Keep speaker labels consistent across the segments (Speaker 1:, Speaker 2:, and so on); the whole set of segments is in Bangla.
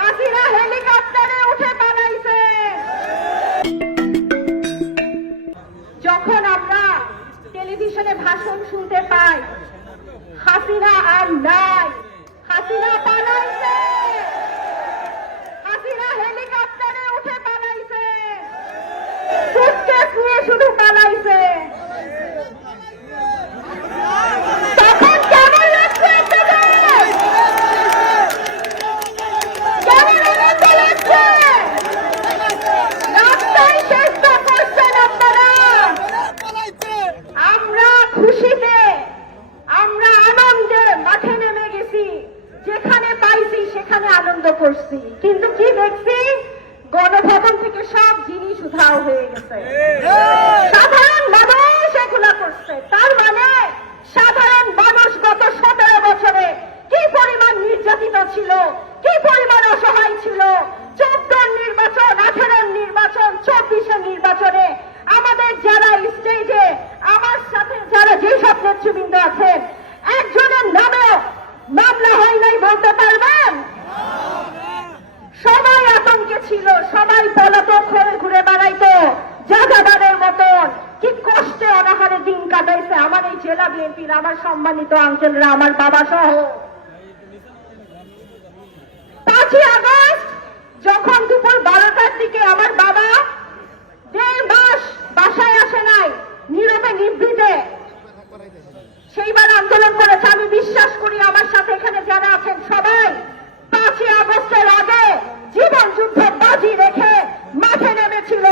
Speaker 1: হাসিনা হেলিকপ্টারে উঠে পালাইছে। যখন আমরা টেলিভিশনে ভাষণ শুনতে পাই, হাসিনা আর নাই। হাসিনা পালাইছে। হাসিনা হেলিকপ্টারে উঠে পালাইছে। সুটকেস নিয়ে শুধু পালাইছে তখন কেমন লাগছে আপনাদের? কেমন আনন্দ লাগছে? রাস্তায় শেষ করছেন আপনারা আমরা খুশিতে আমরা আনন্দে মাঠে নেমে গেছি যেখানে পাইছি সেখানে আনন্দ করছি। কিন্তু কি দেখছি? গণভবন থেকে সব জিনিস উধাও হয়ে গেছে। সাধারণ মানুষ এগুলা করছে। তার মানে সাধারণ মানুষ গত সতেরো বছরে কি পরিমাণ নির্যাতিত ছিল কি পরিমাণ অসহায় ছিল? চোদ্দ নির্বাচন আঠেরো নির্বাচন চব্বিশের নির্বাচনে আমাদের যারা স্টেজে আমার সাথে যারা যেসব নেতৃবৃন্দ আছেন একজনের নামেও মামলা হয় নাই বলতে পারবেন সবাই আতঙ্কে ছিল সবাই পলাতক হয়ে ঘুরে বেড়াইতো। জাগাদারের মতন। কি কষ্টে অনাহারে দিন কাটাইছে আমার এই জেলা বিএনপির, আমার সম্মানিত আঙ্কেলরা আমার বাবা সহ পাঁচই আগস্ট, যখন দুপুর বারোটার দিকে আমার বাবা দেড় মাস বাসায় আসে নাই, নীরবে নিভৃতে। সেইবার আন্দোলন করেছে। আমি বিশ্বাস করি আমার সাথে এখানে যারা আছেন সবাই, পাঁচই আগস্টের আগে জীবন যুদ্ধে বাজি রেখে মাঠে নেমেছিল।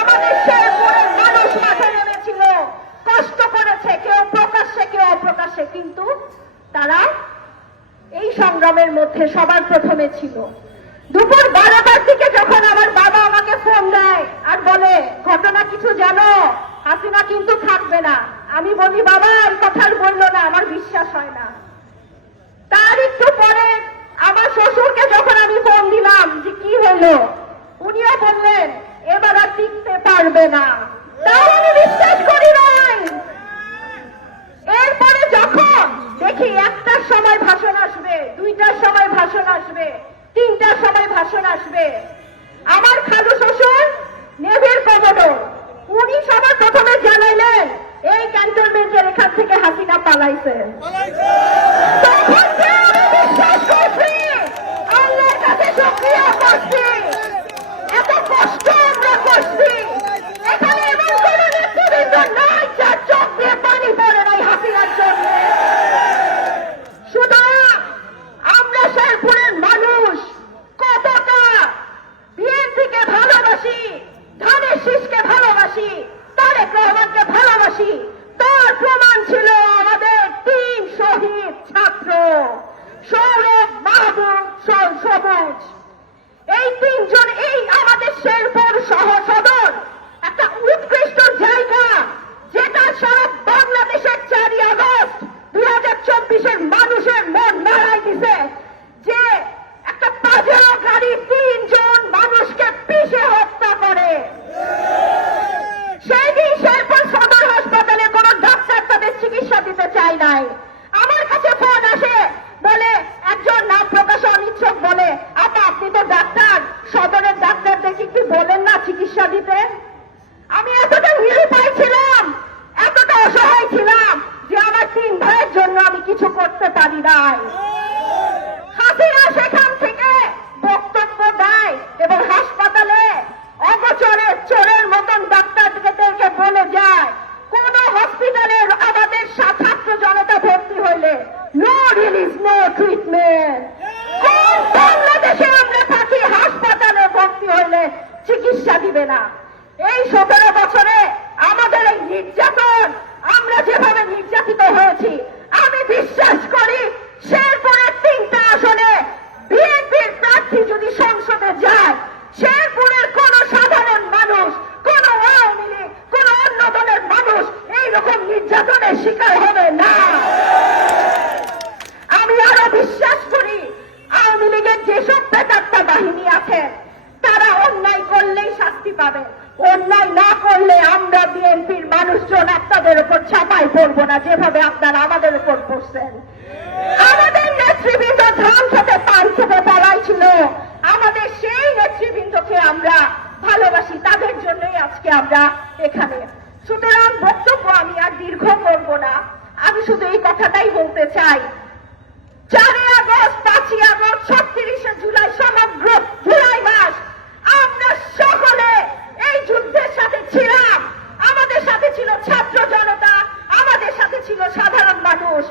Speaker 1: আমাদের শেরপুরের মানুষ মাঠে নেমেছিল। কষ্ট করেছে কেউ প্রকাশ্যে, কেউ অপ্রকাশ্যে, কিন্তু তারা এই সংগ্রামের মধ্যে সবার প্রথমে ছিল। দুপুর বারোটার দিকে যখন আমার বাবা আমাকে ফোন দেয় আর বলে, ঘটনা কিছু জানো? হাসিনা কিন্তু থাকবে না। আমি বলি, বাবা, এই কথা আর বলল না, আমার বিশ্বাস হয় না। তার একটু পরে আমার শ্বশুরকে ফোন দিলাম যে কি হলো। উনিও বললেন, এবার আর টিকতে পারবে না। তাও আমি বিশ্বাস করি নাই এরপরে যখন দেখি একটার সময় ভাষণ আসবে দুইটার সময় ভাষণ আসবে তিনটার সময় ভাষণ আসবে আমার খালু শ্বশুর নেভের কমোডোর উনি সবার প্রথমে জানাইলেন এই ক্যান্টনমেন্টের এখান থেকে হাসিনা পালাইছে তখন যে আমি বিশ্বাস করছি আল্লাহর কাছে শুকরিয়া করছি এত কষ্ট আমরা করছি এখানে এমন কোন নেতৃবৃন্দ নাই যার চোখ দিয়ে পানি পড়ে নাই হাসিনার জন্য সুতরাং আমরা শেরপুরের মানুষ কতটা বিএনপিকে ভালোবাসি ধানের শীষকে ভালোবাসি তারেক রহমানকে ভালোবাসি তার প্রমাণ ছিল আমাদের তিন শহীদ ছাত্র সৌরভ মাহবুব সল- সবুজ এই তিনজন এই আমাদের শেরপুর সহ সদর একটা উৎকৃষ্ট জায়গা যেটা সারা বাংলাদেশের চারই আগস্ট দুই হাজার চব্বিশের মানুষের মন নাড়াই দিছে যে একটা পাজেরো গাড়ি তিনজন মানুষকে পিষে হত্যা করে সেই দিন শেরপুর সদর হাসপাতালে কোনো ডাক্তার তাদের চিকিৎসা দিতে চায় নাই আমার কাছে ফোন আসে বলে, একজন নাম প্রকাশে অনিচ্ছক বলে আপা আপনি তো ডাক্তার। সদরের ডাক্তার দেখি কি বলেন না চিকিৎসা দিতে? আমি এতটা নিরুপায় ছিলাম নির্যাতনের শিকার হবে না। আমি আরও বিশ্বাস করি, আওয়ামী লীগের যেসব প্রেতাত্মা বাহিনী আছে, তারা অন্যায় করলেই শাস্তি পাবে। অন্যায় না করলে আমরা বিএনপির মানুষজন আপনাদের উপর ছাপাই পড়ব না, যেভাবে আপনারা আমাদের উপর পড়ছেন। আমাদের নেতৃবৃন্দ ধান সাথে পান থেকে বলাই ছিল। আমাদের সেই নেতৃবৃন্দকে আমরা ভালোবাসি, তাদের জন্যই আজকে আমরা এখানে চাই। চারই আগস্ট, পাঁচই আগস্ট, ছত্রিশে জুলাই, সমগ্র জুলাই মাস আমরা সকলে এই যুদ্ধের সাথে ছিলাম। আমাদের সাথে ছিল ছাত্র জনতা, আমাদের সাথে ছিল সাধারণ মানুষ।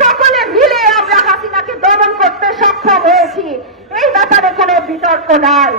Speaker 1: সকলে মিলে আমরা হাসিনাকে দমন করতে সক্ষম হয়েছি। এই ব্যাপারে কোনো বিতর্ক নাই।